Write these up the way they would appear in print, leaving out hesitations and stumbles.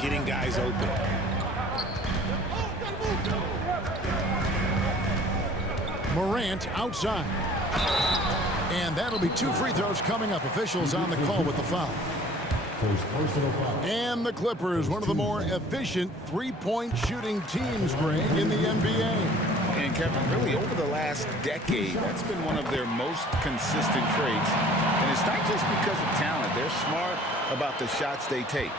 getting guys open. Morant outside. And that'll be 2 free throws coming up. Officials on the call with the foul. And the Clippers, one of the more efficient three-point shooting teams, Greg, in the NBA. And Kevin, really over the last decade, that's been one of their most consistent traits. And it's not just because of talent. They're smart about the shots they take.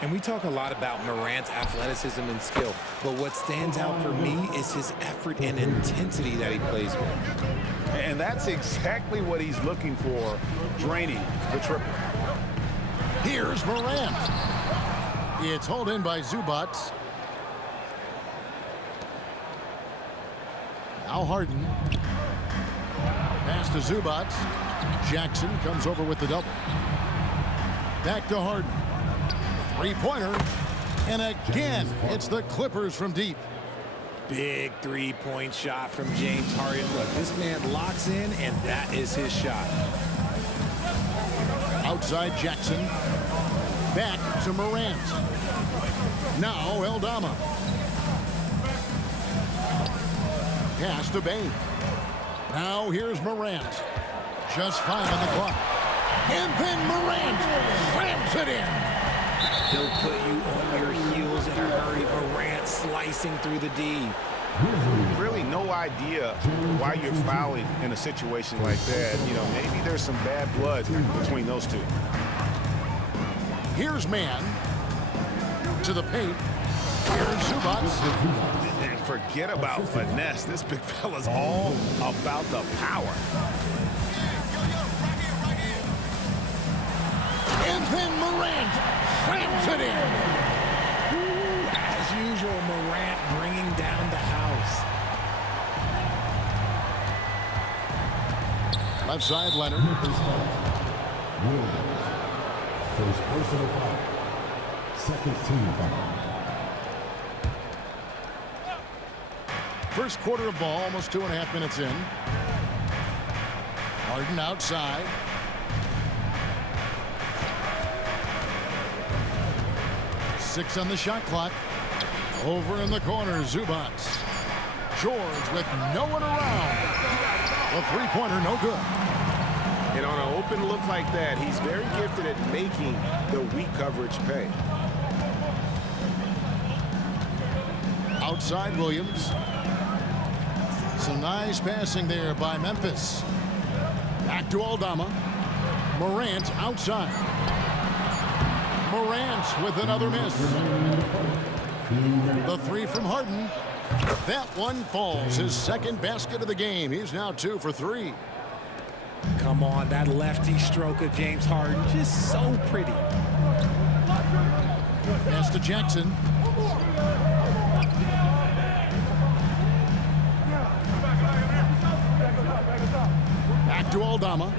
And we talk a lot about Morant's athleticism and skill, but what stands out for me is his effort and intensity that he plays with. And that's exactly what he's looking for, draining the triple. Here's Morant. It's hauled in by Zubac. Now Harden. Pass to Zubac. Jackson comes over with the double. Back to Harden. Three-pointer. And again, it's the Clippers from deep. Big three-point shot from James Harden. Look, this man locks in, and that is his shot. Outside Jackson. Back to Morant. Now Eldama. Pass to Bane. Now here's Morant. Just 5 on the clock. And then Morant slams it in. He'll put you on your heels in a hurry. Morant slicing through the D. Really no idea why you're fouling in a situation like that. You know, maybe there's some bad blood between those two. Here's Man. To the paint. Here's Zubac. And forget about finesse. This big fella's all about the power. And then Morant slams it in. As usual, Morant bringing down the house. Left side, Leonard. First personal foul. Second team foul. First quarter of ball, almost 2.5 minutes in. Harden outside. Six on the shot clock. Over in the corner, Zubac. George with no one around. The three-pointer, no good. And on an open look like that, he's very gifted at making the weak coverage pay. Outside Williams. Some nice passing there by Memphis. Back to Aldama. Morant outside. Morant with another miss. The three from Harden. That one falls. His second basket of the game. He's now 2 for 3. Come on, that lefty stroke of James Harden, just so pretty. Pass to Jackson. Back to Aldama.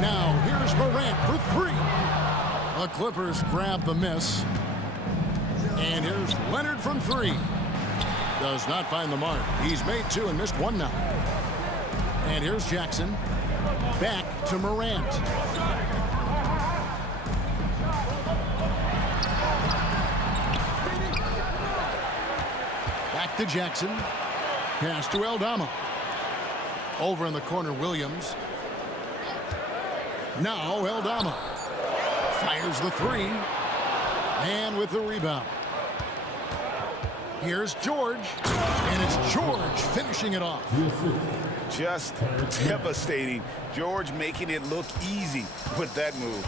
Now here's Morant for 3. The Clippers grab the miss. And here's Leonard from 3. Does not find the mark. He's made 2 and missed 1 now. And here's Jackson. Back to Morant. Back to Jackson. Pass to Eldama. Over in the corner, Williams. Now Eldama. Fires the 3. And with the rebound. Here's George. And it's George finishing it off. Just devastating. George making it look easy with that move.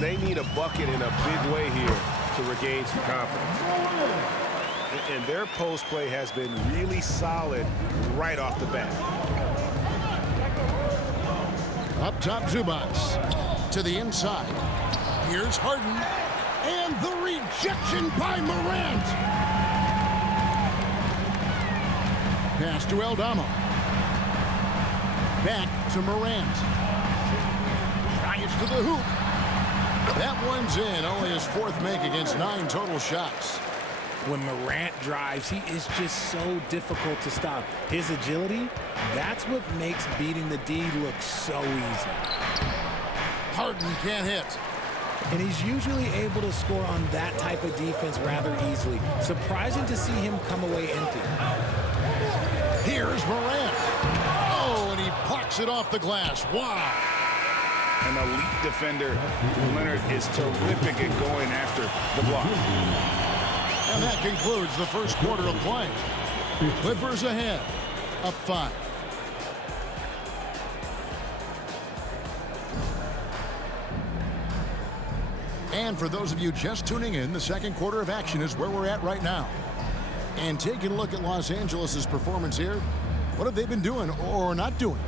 They need a bucket in a big way here to regain some confidence. And their post play has been really solid right off the bat. Up top, Zubac. To the inside. Here's Harden. And the rejection by Morant. Pass to Eldama. Back to Morant. Drives to the hoop. That one's in. Only his 4th make against 9 total shots. When Morant drives, he is just so difficult to stop. His agility, that's what makes beating the D look so easy. Harden can't hit. And he's usually able to score on that type of defense rather easily. Surprising to see him come away empty. Here's Morant. Oh, and he blocks it off the glass. Wow. An elite defender. Leonard is terrific at going after the block. And that concludes the first quarter of play. Clippers ahead, up 5. And for those of you just tuning in, the second quarter of action is where we're at right now. And taking a look at Los Angeles' performance here, what have they been doing or not doing?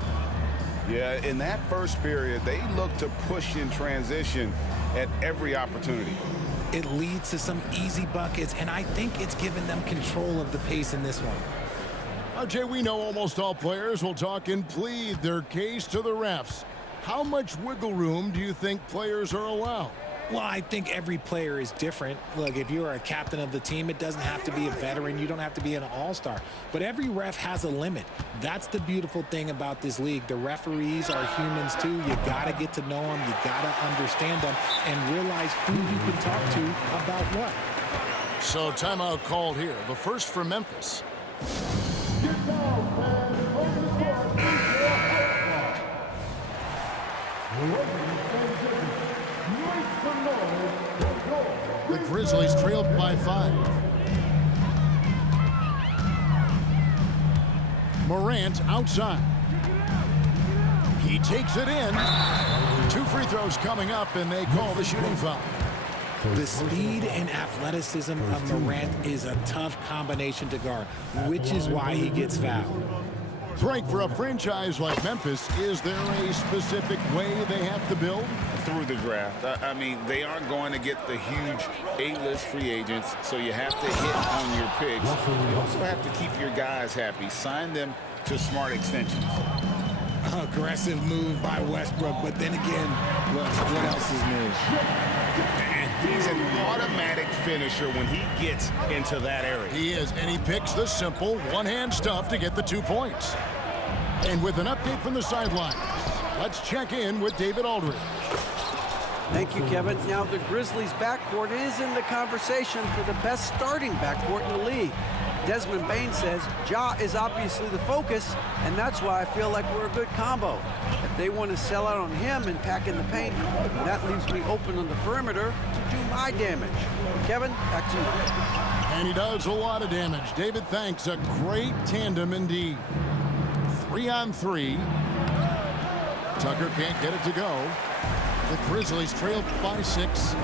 Yeah, in that first period, they looked to push in transition at every opportunity. It leads to some easy buckets, and I think it's given them control of the pace in this one. RJ, we know almost all players will talk and plead their case to the refs. How much wiggle room do you think players are allowed? Well, I think every player is different. Look, if you're a captain of the team, it doesn't have to be a veteran. You don't have to be an all-star. But every ref has a limit. That's the beautiful thing about this league. The referees are humans, too. You got to get to know them. You got to understand them and realize who you can talk to about what. So timeout called here. The first for Memphis. The Grizzlies trailed by 5. Morant outside. He takes it in. 2 free throws coming up, and they call the shooting foul. The speed and athleticism of Morant is a tough combination to guard, which is why he gets fouled. Frank, for a franchise like Memphis, is there a specific way they have to build? Through the draft. I mean, they aren't going to get the huge A-list free agents, so you have to hit on your picks. You also have to keep your guys happy. Sign them to smart extensions. Aggressive move by Westbrook, but then again, look, what else is new? He's an automatic finisher when he gets into that area. He is, and he picks the simple one-hand stuff to get the 2 points. And with an update from the sidelines, let's check in with David Aldridge. Thank you, Kevin. Now, the Grizzlies' backcourt is in the conversation for the best starting backcourt in the league. Desmond Bain says Ja is obviously the focus, and that's why I feel like we're a good combo. If they want to sell out on him and pack in the paint, that leaves me open on the perimeter to do my damage. Kevin, back to you. And he does a lot of damage. David, thanks. A great tandem indeed. 3-on-3. Tucker can't get it to go. The Grizzlies trail by 6.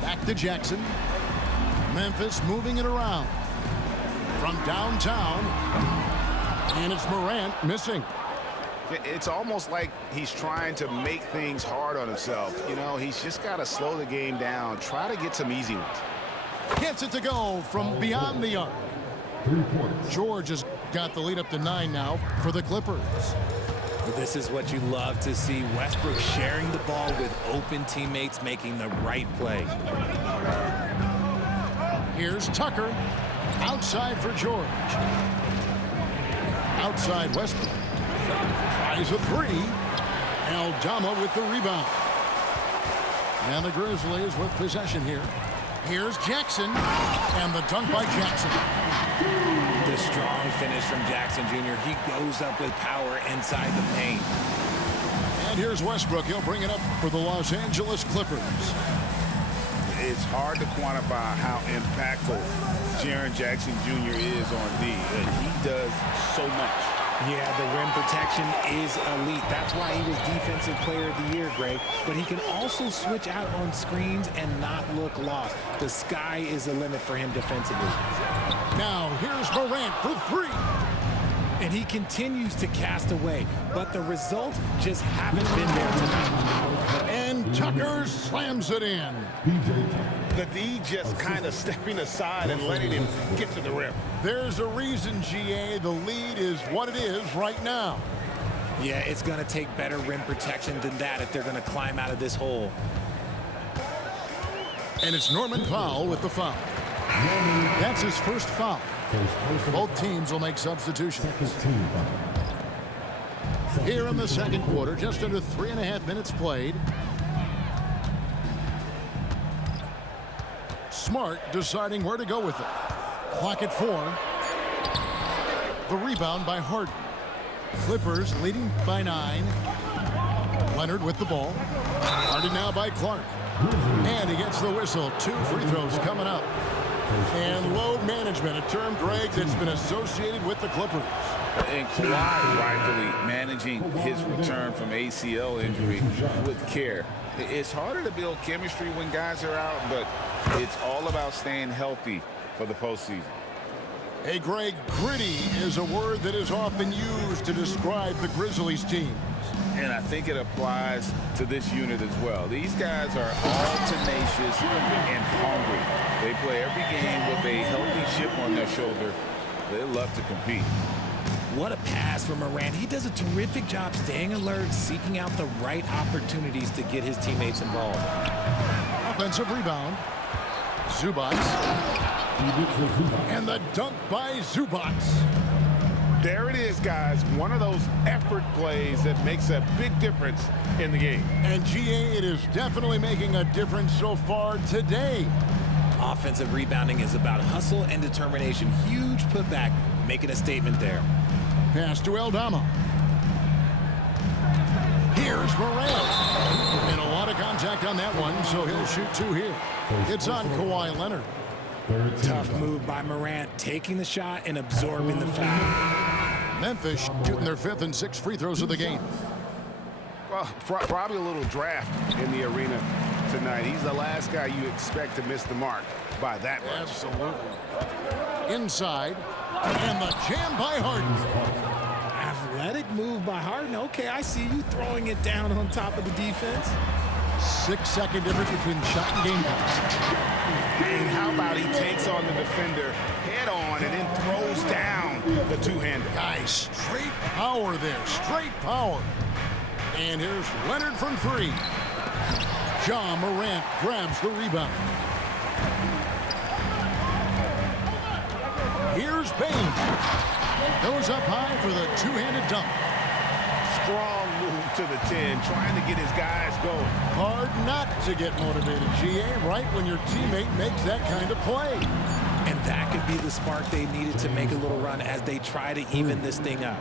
Back to Jackson. Memphis moving it around. From downtown. And it's Morant missing. It's almost like he's trying to make things hard on himself. You know, he's just got to slow the game down. Try to get some easy ones. Gets it to go from beyond the arc. 3 points. George has got the lead up to 9 now for the Clippers. This is what you love to see. Westbrook sharing the ball with open teammates, making the right play. Here's Tucker. Outside for George. Outside Westbrook. Tries a 3. Aldama with the rebound. And the Grizzlies with possession here. Here's Jackson. And the dunk by Jackson. The strong finish from Jackson Jr. He goes up with power inside the paint. And here's Westbrook. He'll bring it up for the Los Angeles Clippers. It's hard to quantify how impactful Jaren Jackson Jr. is on D. He does so much. Yeah, the rim protection is elite. That's why he was Defensive Player of the Year, Greg. But he can also switch out on screens and not look lost. The sky is the limit for him defensively. Now, here's Morant for 3. And he continues to cast away, but the results just haven't been there tonight. And Tucker slams it in. The D just kind of stepping aside and letting him get to the rim. There's a reason, GA, the lead is what it is right now. Yeah, it's going to take better rim protection than that if they're going to climb out of this hole. And it's Norman Powell with the foul. That's his first foul. Both teams will make substitutions. Second team foul. Here in the second quarter, just under 3.5 minutes played. Smart deciding where to go with it. Clock at 4. The rebound by Harden. Clippers leading by 9. Leonard with the ball. Harden now by Clark. And he gets the whistle. 2 free throws coming up. And load management, a term, Greg, that's been associated with the Clippers. And Kawhi rightfully managing his return from ACL injury with care. It's harder to build chemistry when guys are out, but it's all about staying healthy for the postseason. Hey, Greg, gritty is a word that is often used to describe the Grizzlies team. And I think it applies to this unit as well. These guys are all tenacious and hungry. They play every game with a healthy chip on their shoulder. They love to compete. What a pass from Morant. He does a terrific job staying alert, seeking out the right opportunities to get his teammates involved. Offensive rebound. Zubac. And the dunk by Zubac. There it is, guys. One of those effort plays that makes a big difference in the game. And GA, it is definitely making a difference so far today. Offensive rebounding is about hustle and determination. Huge putback, making a statement there. Pass to Aldama. Here's Morant. And a lot of contact on that one, so he'll shoot 2 here. It's on Kawhi Leonard. Tough move by Morant, taking the shot and absorbing the foul. Memphis shooting their 5th and 6th free throws of the game. Well, probably a little draft in the arena tonight. He's the last guy you expect to miss the mark by that much. Absolutely. Inside. And the jam by Harden. Athletic move by Harden. Okay, I see you throwing it down on top of the defense. 6-second difference between shot and game time. And how about he takes on the defender head on and then throws down the two-hander. Guys, straight power there. Straight power. And here's Leonard from 3. Ja Morant grabs the rebound. Here's Bane. Goes up high for the two-handed dunk. Strong move to the 10, trying to get his guys going. Hard not to get motivated, GA, right when your teammate makes that kind of play. And that could be the spark they needed to make a little run as they try to even this thing up.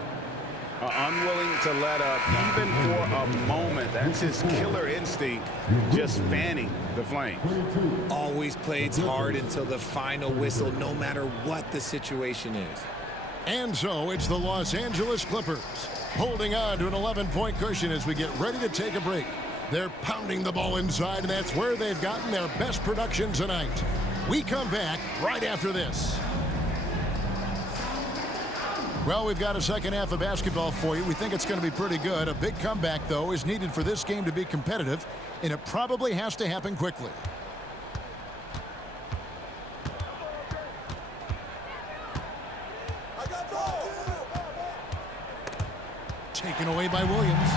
Unwilling to let up even for a moment. That's his killer instinct, just fanning the flame. Always plays hard until the final whistle, no matter what the situation is. And so it's the Los Angeles Clippers holding on to an 11-point cushion as we get ready to take a break. They're pounding the ball inside, and that's where they've gotten their best production tonight. We come back right after this. Well, we've got a second half of basketball for you. We think it's going to be pretty good. A big comeback, though, is needed for this game to be competitive, and it probably has to happen quickly. Taken away by Williams.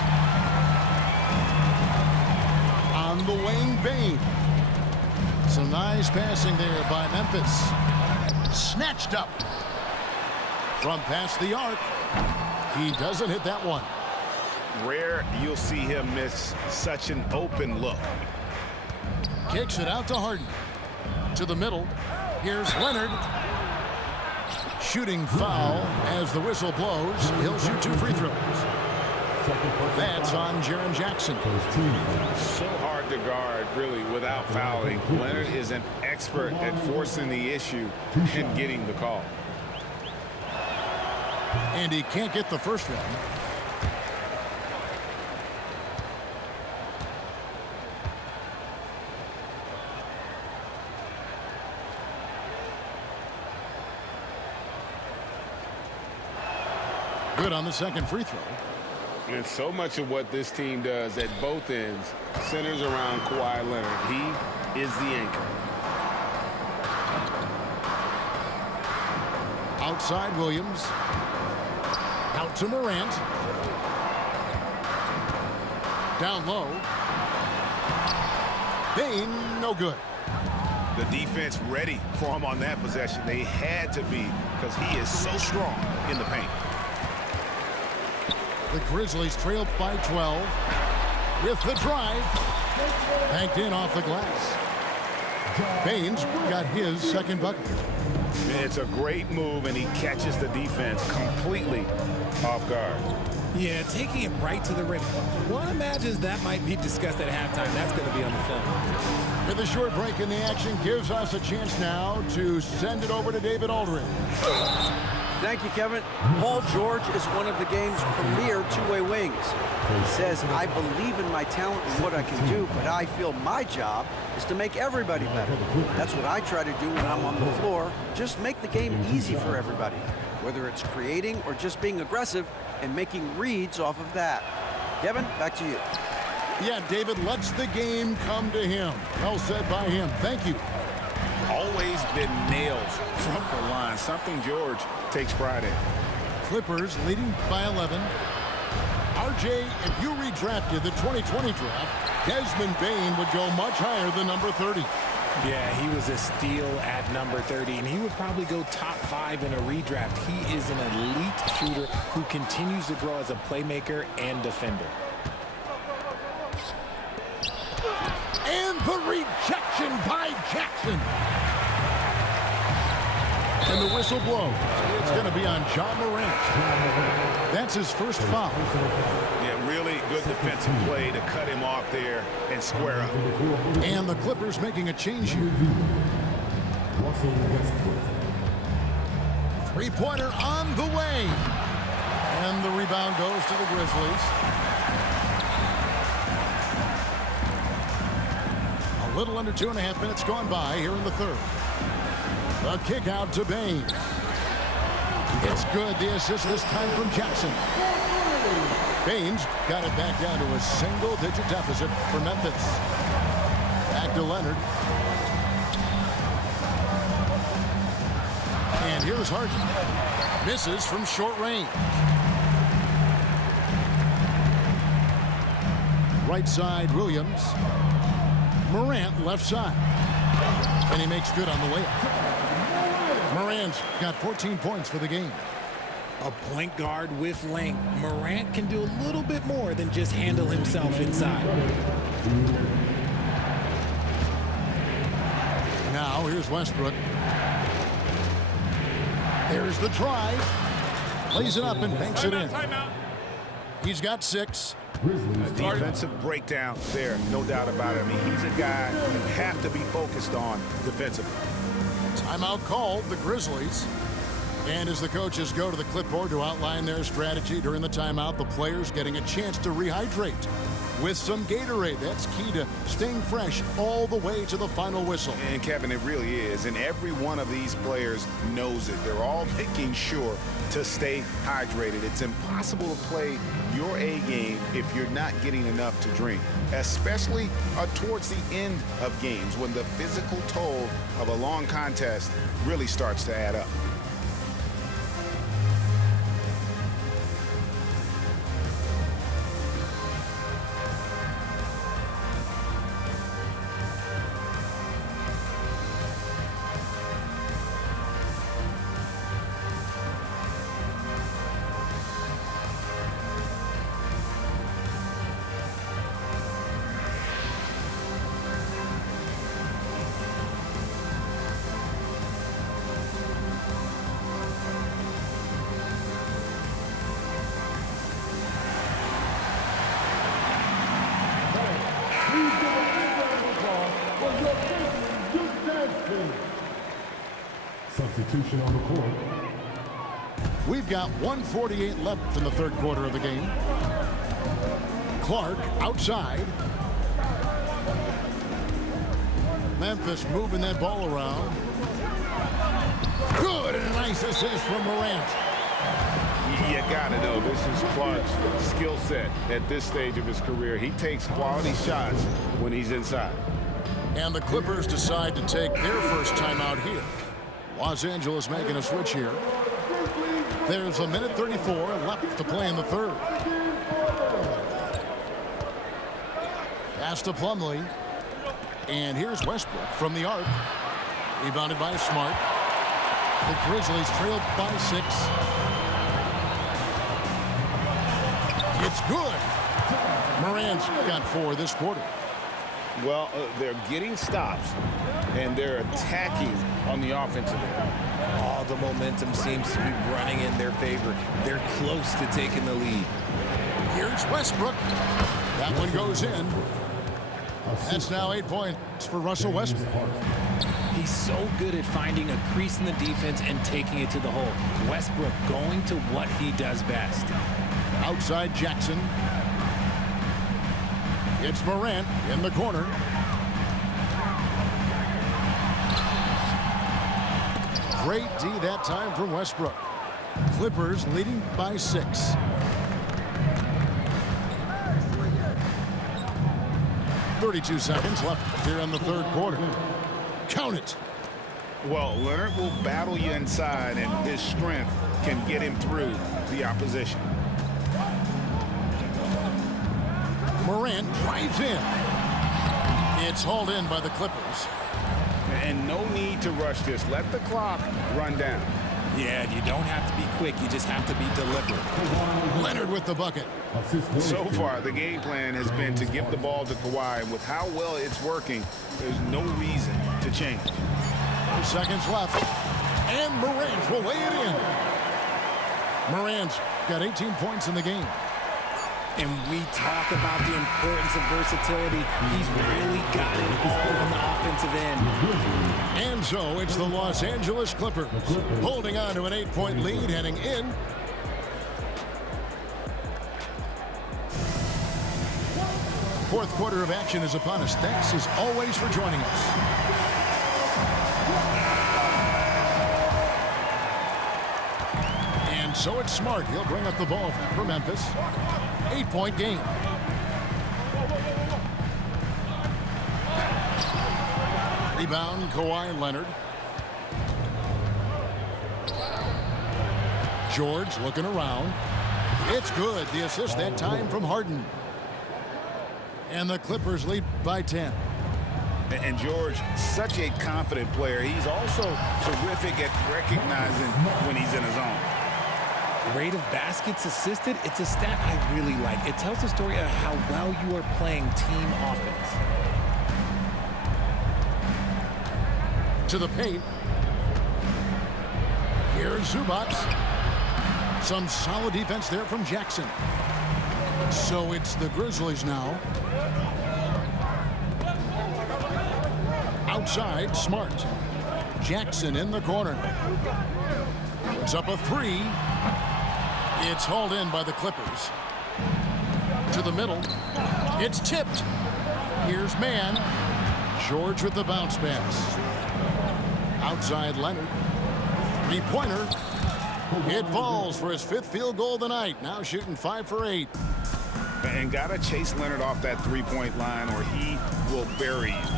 On the wing, Bane. Some nice passing there by Memphis. Snatched up. From past the arc. He doesn't hit that one. Rare you'll see him miss such an open look. Kicks it out to Harden. To the middle. Here's Leonard. Shooting foul as the whistle blows. He'll shoot 2 free throws. That's on Jaren Jackson. So hard to guard, really, without fouling. Leonard is an expert at forcing the issue and getting the call. And he can't get the first one. Good on the second free throw. And so much of what this team does at both ends centers around Kawhi Leonard. He is the anchor. Outside Williams. Out to Morant. Down low. Bane, no good. The defense ready for him on that possession. They had to be because he is so strong in the paint. The Grizzlies trail by 12 with the drive. Banked in off the glass. Baines got his second bucket. It's a great move, and he catches the defense completely off guard. Yeah, taking it right to the rim. One imagines that might be discussed at halftime. That's going to be on the film. With a short break in the action, gives us a chance now to send it over to David Aldridge. Thank you, Kevin. Paul George is one of the game's premier two-way wings. He says, I believe in my talent and what I can do, but I feel my job is to make everybody better. That's what I try to do when I'm on the floor. Just make the game easy for everybody, whether it's creating or just being aggressive and making reads off of that. Kevin, back to you. Yeah, David lets the game come to him. Well said by him. Thank you. Always been nails from the line, something George takes pride in. Clippers leading by 11. RJ, if you redrafted the 2020 draft, Desmond Bane would go much higher than number 30. Yeah, he was a steal at number 30, and he would probably go top 5 in a redraft. He is an elite shooter who continues to grow as a playmaker and defender. And the rejection by Jackson. And the whistle blows. It's going to be on Ja Morant. That's his first foul. Yeah, really good defensive play to cut him off there and square up. And the Clippers making a change here. Three-pointer on the way. And the rebound goes to the Grizzlies. A little under 2.5 minutes gone by here in the third. The kick out to Bane. It's good. The assist this time from Jackson. Baines got it back down to a single-digit deficit for Memphis. Back to Leonard. And here's Harden. Misses from short range. Right side, Williams. Morant left side. And he makes good on the layup. Morant's got 14 points for the game. A point guard with length. Morant can do a little bit more than just handle himself inside. Now here's Westbrook. There's the drive. Plays it up and banks it in. He's got 6. A defensive breakdown there, no doubt about it. I mean, he's a guy you have to be focused on defensively. Timeout called, the Grizzlies. And as the coaches go to the clipboard to outline their strategy during the timeout, the players getting a chance to rehydrate with some Gatorade. That's key to staying fresh all the way to the final whistle. And Kevin, it really is. And every one of these players knows it. They're all making sure to stay hydrated. It's impossible to play your A game if you're not getting enough to drink, especially towards the end of games when the physical toll of a long contest really starts to add up. Substitution on the court. We've got 1:48 left in the third quarter of the game. Clark outside. Memphis moving that ball around. Good, and a nice assist from Morant. You gotta know this is Clark's skill set at this stage of his career. He takes quality shots when he's inside. And the Clippers decide to take their first timeout here. Los Angeles making a switch here. There's 1:34 left to play in the third. Pass to Plumlee. And here's Westbrook from the arc. Rebounded by Smart. The Grizzlies trailed by 6. It's good. Morant's got 4 this quarter. Well, they're getting stops, and they're attacking on the offensive end. All the momentum seems to be running in their favor. They're close to taking the lead. Here's Westbrook. That one goes in. That's now 8 points for Russell Westbrook. He's so good at finding a crease in the defense and taking it to the hole. Westbrook going to what he does best. Outside Jackson. It's Morant in the corner. Great D that time from Westbrook. Clippers leading by 6. .32 seconds left here in the third quarter. Count it. Well, Leonard will battle you inside, and his strength can get him through the opposition. Morant drives in. It's hauled in by the Clippers. And no need to rush this. Let the clock run down. Yeah, you don't have to be quick. You just have to be deliberate. Leonard with the bucket. So far, the game plan has been to give the ball to Kawhi. And with how well it's working, there's no reason to change. 4 seconds left. And Morant will lay it in. Morant's got 18 points in the game. And we talk about the importance of versatility. He's really got it all on the offensive end. And so it's the Los Angeles Clippers holding on to an 8-point lead heading in. Fourth quarter of action is upon us. Thanks as always for joining us. And so it's Smart. He'll bring up the ball for Memphis. 8-point game. Rebound, Kawhi Leonard. George looking around. It's good. The assist that time from Harden. And the Clippers lead by 10. And George, such a confident player. He's also terrific at recognizing when he's in his zone. Rate of baskets assisted, it's a stat I really like. It tells the story of how well you are playing team offense. To the paint. Here's Zubac. Some solid defense there from Jackson. So it's the Grizzlies now. Outside, Smart. Jackson in the corner. Puts up a 3. It's hauled in by the Clippers. To the middle. It's tipped. Here's Mann. George with the bounce pass. Outside Leonard. 3-pointer. It falls for his 5th field goal of the night. Now shooting 5 for 8. And got to chase Leonard off that 3-point line or he will bury you.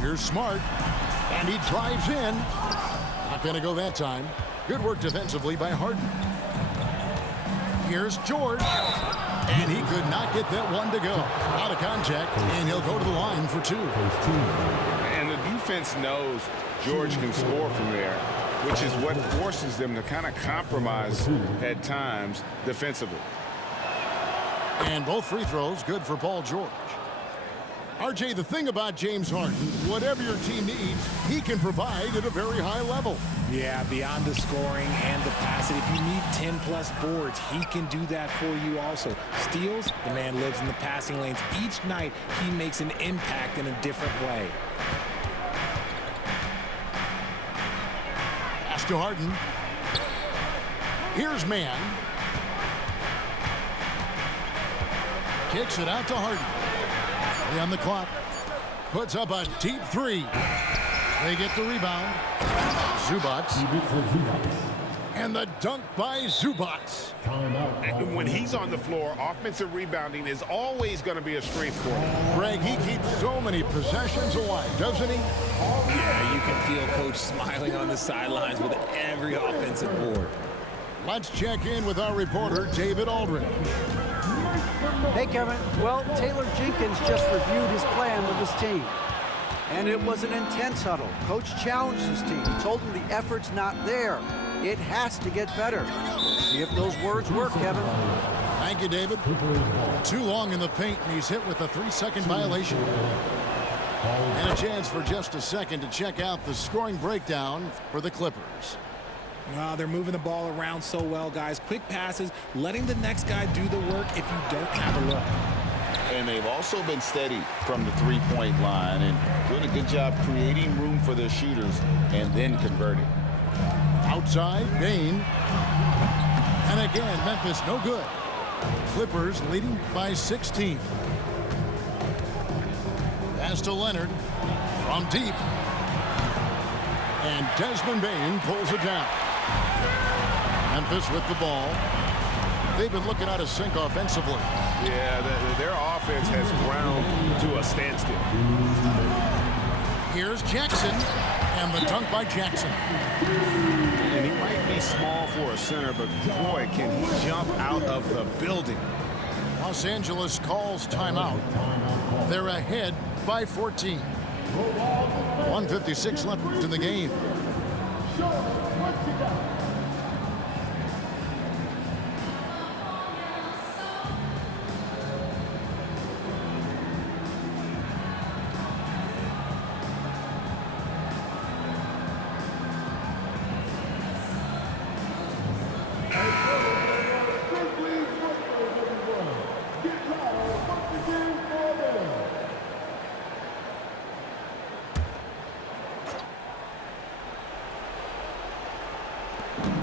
Here's Smart. And he drives in. Not going to go that time. Good work defensively by Harden. Here's George. And he could not get that one to go. Out of contact. And he'll go to the line for 2. And the defense knows George can score from there, which is what forces them to kind of compromise at times defensively. And both free throws good for Paul George. RJ, the thing about James Harden, whatever your team needs, he can provide at a very high level. Yeah, beyond the scoring and the passing, if you need 10-plus boards, he can do that for you also. Steals, the man lives in the passing lanes. Each night, he makes an impact in a different way. Pass to Harden. Here's Mann. Kicks it out to Harden. On the clock. Puts up a deep 3. They get the rebound. Zubac. And the dunk by Zubac. And when he's on the floor, offensive rebounding is always going to be a strength for him. Greg, he keeps so many possessions alive, doesn't he? Yeah, you can feel Coach smiling on the sidelines with every offensive board. Let's check in with our reporter, David Aldridge. Hey, Kevin. Well, Taylor Jenkins just reviewed his plan with his team. And it was an intense huddle. Coach challenged his team. He told them the effort's not there. It has to get better. See if those words work, Kevin. Thank you, David. Too long in the paint, and he's hit with a 3-second violation. And a chance for just a second to check out the scoring breakdown for the Clippers. They're moving the ball around so well, guys. Quick passes, letting the next guy do the work if you don't have a look. And they've also been steady from the three-point line and doing a good job creating room for their shooters and then converting. Outside, Bane. And again, Memphis no good. Clippers leading by 16. Pass to Leonard from deep. And Desmond Bane pulls it down. Memphis with the ball. They've been looking out of sync offensively. Yeah, their offense has ground to a standstill. Here's Jackson, and the dunk by Jackson. And he might be small for a center, but boy, can he jump out of the building. Los Angeles calls timeout. They're ahead by 14. 1:56 left in the game.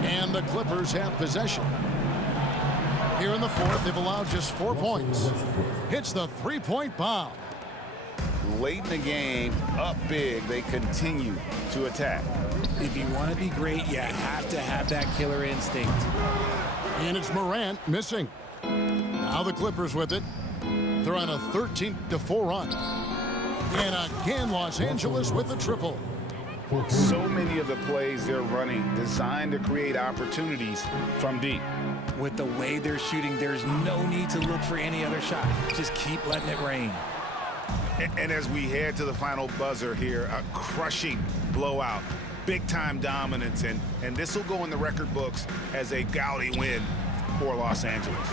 And the Clippers have possession. Here in the fourth, they've allowed just 4 points. Hits the three-point bomb. Late in the game, up big, they continue to attack. If you want to be great, you have to have that killer instinct. And it's Morant missing. Now the Clippers with it. They're on a 13-4 run. And again, Los Angeles with the triple. So many of the plays they're running designed to create opportunities from deep. With the way they're shooting, there's no need to look for any other shot. Just keep letting it rain. And as we head to the final buzzer here, a crushing blowout, big-time dominance, and this will go in the record books as a gaudy win for Los Angeles.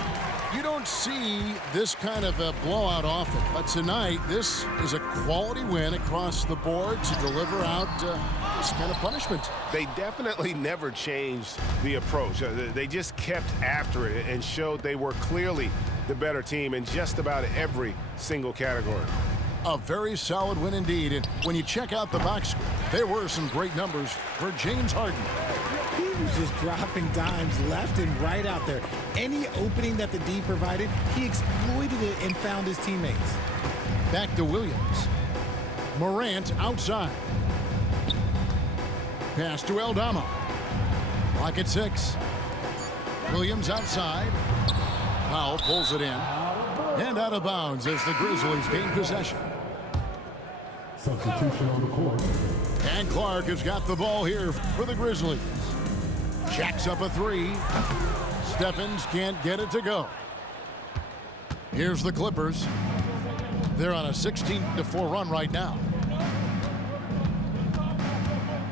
You don't see this kind of a blowout often, but tonight this is a quality win across the board to deliver out this kind of punishment. They definitely never changed the approach. They just kept after it and showed they were clearly the better team in just about every single category. A very solid win indeed, and when you check out the box score, there were some great numbers for James Harden. He was just dropping dimes left and right out there. Any opening that the D provided, he exploited it and found his teammates. Back to Williams. Morant outside. Pass to Aldama. Clock at 6. Williams outside. Powell pulls it in. And out of bounds as the Grizzlies gain possession. Substitution on the court. And Clark has got the ball here for the Grizzlies. Jacks up a 3. Stephens can't get it to go. Here's the Clippers. They're on a 16-4 run right now.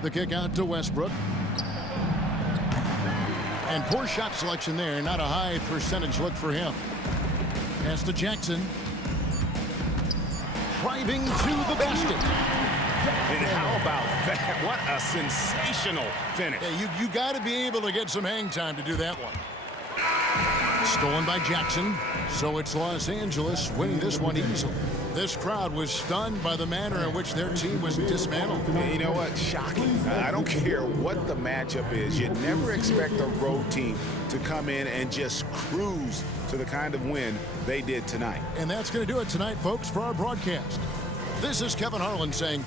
The kick out to Westbrook. And poor shot selection there. Not a high percentage look for him. Pass to Jackson. Driving to the basket. And how about that? What a sensational finish. Yeah, you got to be able to get some hang time to do that one. Stolen by Jackson. So it's Los Angeles winning this one easily. This crowd was stunned by the manner in which their team was dismantled. And you know what? Shocking. I don't care what the matchup is. You'd never expect a road team to come in and just cruise to the kind of win they did tonight. And that's going to do it tonight, folks, for our broadcast. This is Kevin Harlan saying